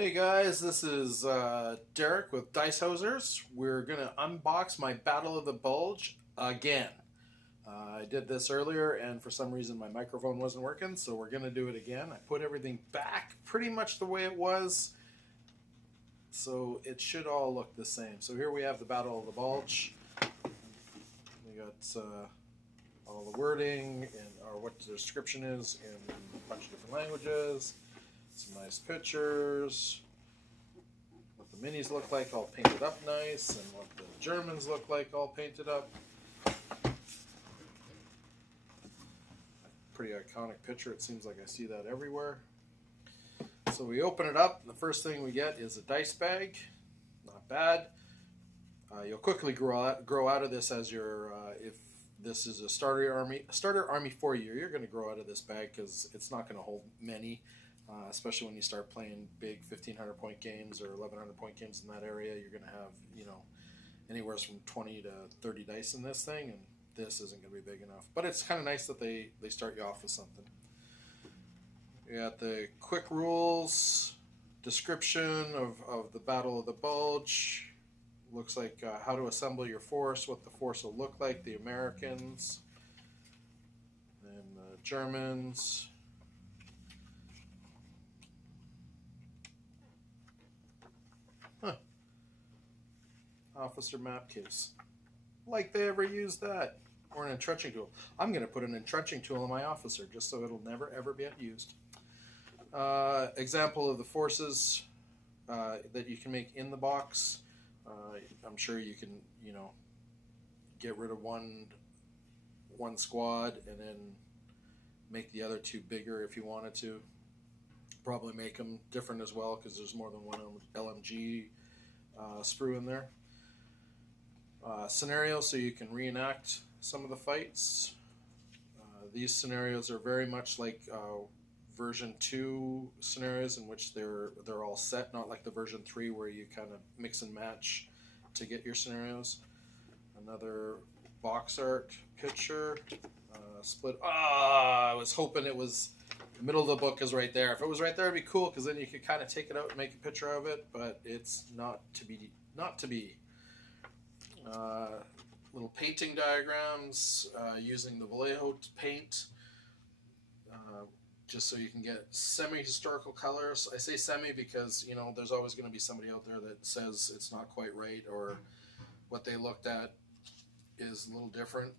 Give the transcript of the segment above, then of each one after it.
Hey guys, this is Derrick with Dice Hosers. We're going to unbox my Battle of the Bulge again. I did this earlier and for some reason my microphone wasn't working, so we're going to do it again. I put everything back pretty much the way it was, so it should all look the same. So here we have the Battle of the Bulge. We got all the wording or what the description is in a bunch of different languages. Some nice pictures. What the minis look like all painted up nice, and what the Germans look like all painted up. Pretty iconic picture. It seems like I see that everywhere. So we open it up. The first thing we get is a dice bag. Not bad. You'll quickly grow out of this as your if this is a starter army for you. You're going to grow out of this bag because it's not going to hold many. Especially when you start playing big 1,500 point games or 1,100 point games in that area, you're going to have, anywhere from 20 to 30 dice in this thing, and this isn't going to be big enough. But it's kind of nice that they start you off with something. You got the quick rules, description of the Battle of the Bulge. Looks like how to assemble your force, what the force will look like, the Americans, and the Germans. Officer map case. Like they ever used that. Or an entrenching tool. I'm going to put an entrenching tool in my officer just so it'll never ever be used. Example of the forces that you can make in the box. I'm sure you can, get rid of one squad and then make the other two bigger if you wanted to. Probably make them different as well because there's more than one LMG sprue in there. Scenarios so you can reenact some of the fights. These scenarios are very much like version 2 scenarios in which they're all set, not like the version 3 where you kind of mix and match to get your scenarios. Another box art picture. Split. I was hoping it was the middle of the book is right there. If it was right there, it'd be cool because then you could kind of take it out and make a picture of it, but it's not to be. Little painting diagrams using the Vallejo paint, just so you can get semi-historical colors. I say semi because there's always going to be somebody out there that says it's not quite right or what they looked at is a little different.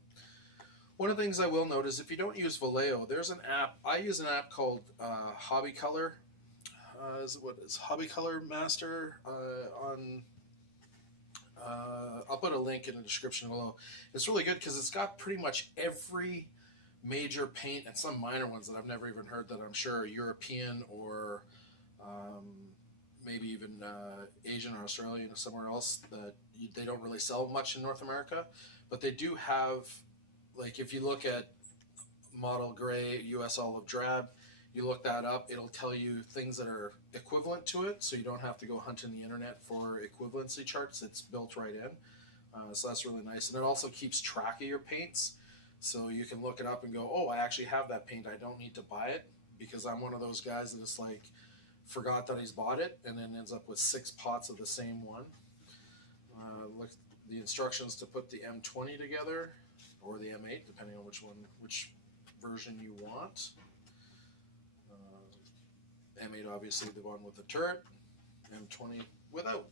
One of the things I will note is if you don't use Vallejo, there's an app. I use an app called Hobby Color. Is Hobby Color Master on? I'll put a link in the description below. It's really good because it's got pretty much every major paint and some minor ones that I've never even heard that I'm sure are European or maybe even Asian or Australian or somewhere else that they don't really sell much in North America. But they do have, like if you look at Model Gray, US Olive Drab, you look that up, it'll tell you things that are equivalent to it, so you don't have to go hunting the internet for equivalency charts. It's built right in. So that's really nice. And it also keeps track of your paints, so you can look it up and go, oh, I actually have that paint. I don't need to buy it, because I'm one of those guys that is like, forgot that he's bought it, and then ends up with 6 pots of the same one. Look the instructions to put the M20 together, or the M8, depending on which version you want. M8 obviously the one with the turret, M20 without.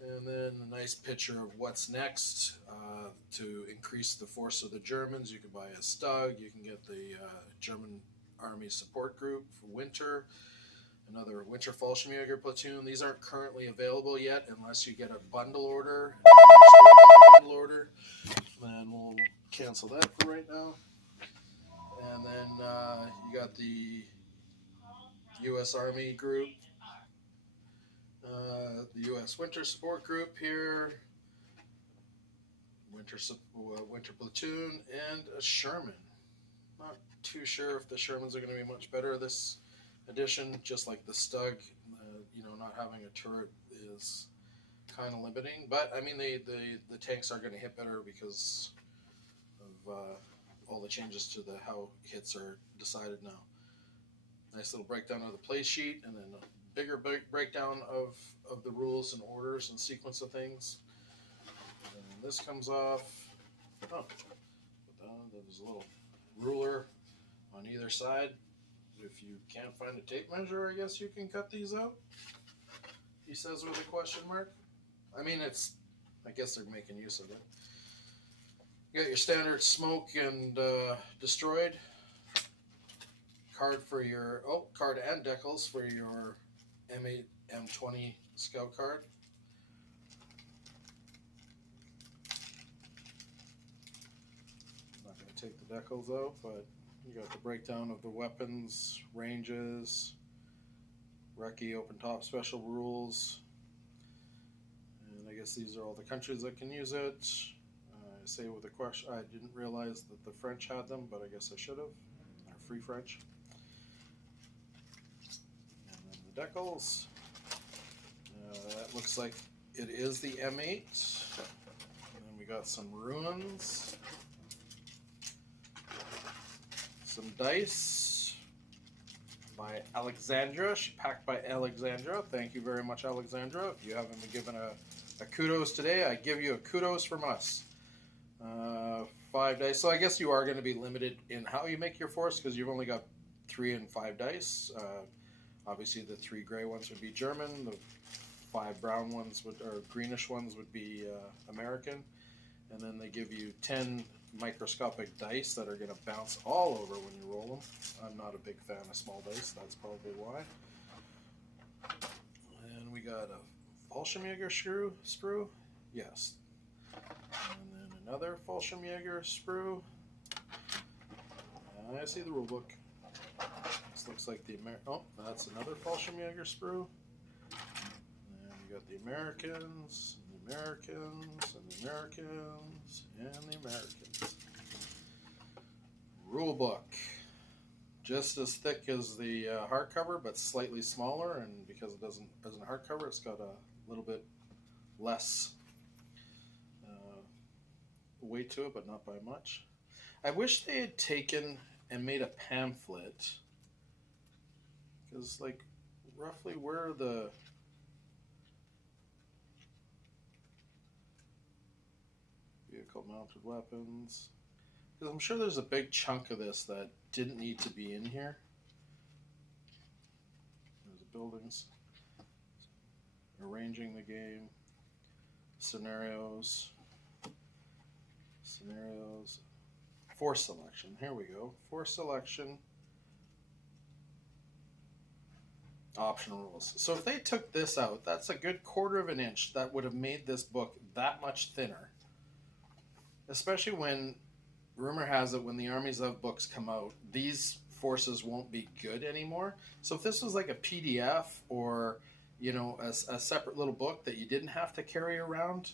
And then a nice picture of what's next to increase the force of the Germans. You can buy a Stug, you can get the German Army Support Group for winter, another Winter Fallschirmjäger platoon. These aren't currently available yet unless you get a bundle order. Then we'll cancel that for right now. And then you got the U.S. Army group, the U.S. Winter Support Group here, Winter Platoon, and a Sherman. Not too sure if the Shermans are going to be much better this edition, just like the Stug. Not having a turret is kind of limiting, but I mean the tanks are going to hit better because of all the changes to how hits are decided now. Nice little breakdown of the play sheet, and then a bigger breakdown of the rules and orders and sequence of things. And this comes off. Oh, there's a little ruler on either side. If you can't find a tape measure, I guess you can cut these out. He says with a question mark. I mean, I guess they're making use of it. You got your standard smoke and destroyed. Card and decals for your M8, M20 scout card. I'm not going to take the decals out, but you got the breakdown of the weapons, ranges, recce, open top, special rules. And I guess these are all the countries that can use it. I say with a question, I didn't realize that the French had them, but I guess I should have. They're free French. And then the decals. That looks like it is the M8. And then we got some ruins. Some dice by Alexandra. She packed by Alexandra. Thank you very much, Alexandra. If you haven't been given a kudos today, I give you a kudos from us. 5 dice. So I guess you are going to be limited in how you make your force because you've only got 3 and 5 dice. Obviously, the 3 gray ones would be German. The 5 brown ones or greenish ones would be American. And then they give you 10 microscopic dice that are going to bounce all over when you roll them. I'm not a big fan of small dice. That's probably why. And we got a Fallschirmjäger sprue. Yes. And then another Fallschirmjäger sprue. I see the rule book. This looks like the that's another Fallschirmjäger sprue. And we got the Americans, and the Americans, and the Americans, and the Americans. Rule book. Just as thick as the hardcover, but slightly smaller, and because it isn't a hardcover, it's got a little bit less weight to it, but not by much. I wish they had taken and made a pamphlet, because like roughly where are the vehicle mounted weapons, because I'm sure there's a big chunk of this that didn't need to be in here. There's the buildings, arranging the game, scenarios, force selection. Here we go. Force selection, optional rules. So if they took this out, that's a good 1/4 of an inch. That would have made this book that much thinner. Especially when, rumor has it, when the Armies of books come out, these forces won't be good anymore. So if this was like a PDF or, you know, a separate little book that you didn't have to carry around,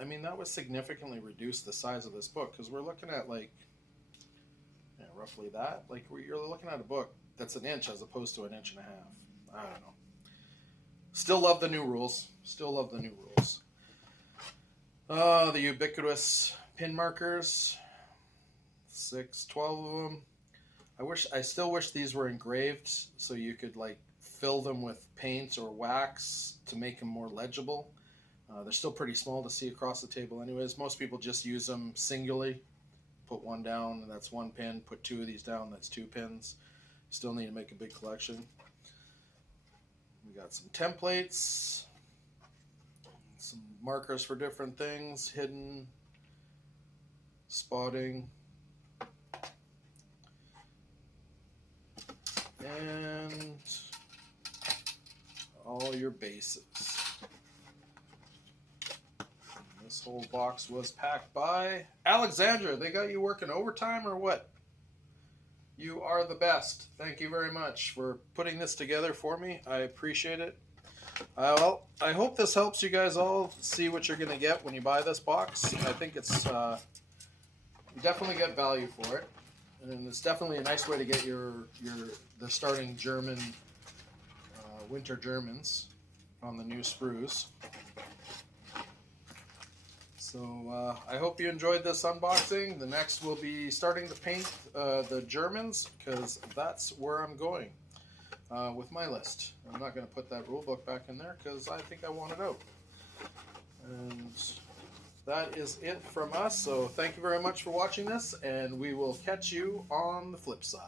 I mean, that would significantly reduce the size of this book, because we're looking at like, yeah, roughly that. Like, you're looking at a book that's an inch as opposed to an inch and a half. I don't know. Still love the new rules. The ubiquitous pin markers. 12 of them. I still wish these were engraved so you could like fill them with paint or wax to make them more legible. They're still pretty small to see across the table anyways. Most people just use them singly. Put one down, and that's 1 pin. Put 2 of these down, that's 2 pins. Still need to make a big collection. We got some templates. Some markers for different things. Hidden. Spotting. And all your bases. This whole box was packed by Alexandra. They got you working overtime or what? You are the best. Thank you very much for putting this together for me. I appreciate it. Well, I hope this helps you guys all see what you're going to get when you buy this box. I think it's you definitely get value for it, and it's definitely a nice way to get the starting German winter Germans on the new sprues. So I hope you enjoyed this unboxing. The next will be starting to paint the Germans, because that's where I'm going with my list. I'm not going to put that rule book back in there because I think I want it out. And that is it from us. So thank you very much for watching this, and we will catch you on the flip side.